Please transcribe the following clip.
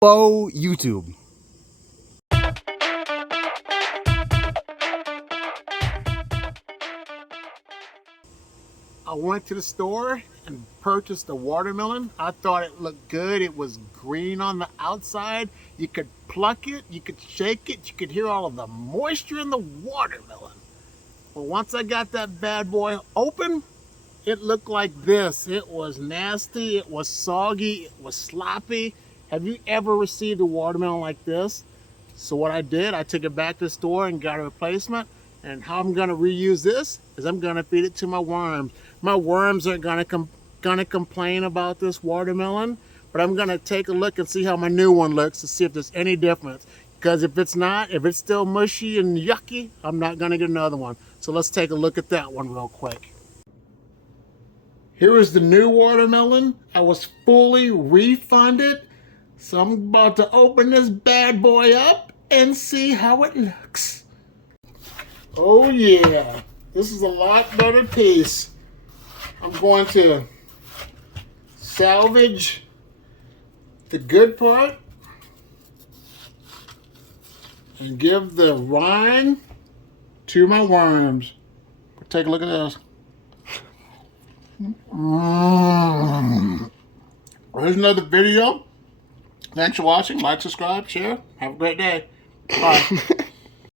Hello, YouTube. I went to the store and purchased a watermelon. I thought it looked good. It was green on the outside. You could pluck it, you could shake it, you could hear all of the moisture in the watermelon. Well, once I got that bad boy open, it looked like this. It was nasty, it was soggy, it was sloppy. Have you ever received a watermelon like this? So what I did, I took it back to the store and got a replacement. And how I'm gonna reuse this is I'm gonna feed it to my worms. My worms aren't gonna complain about this watermelon, but I'm gonna take a look and see how my new one looks to see if there's any difference. Because if it's not, if it's still mushy and yucky, I'm not gonna get another one. So let's take a look at that one real quick. Here is the new watermelon. I was fully refunded. So I'm about to open this bad boy up and see how it looks. Oh yeah, this is a lot better piece. I'm going to salvage the good part and give the rind to my worms. Take a look at this. Here's another video. Thanks for watching. Like, subscribe, share. Have a great day. Bye.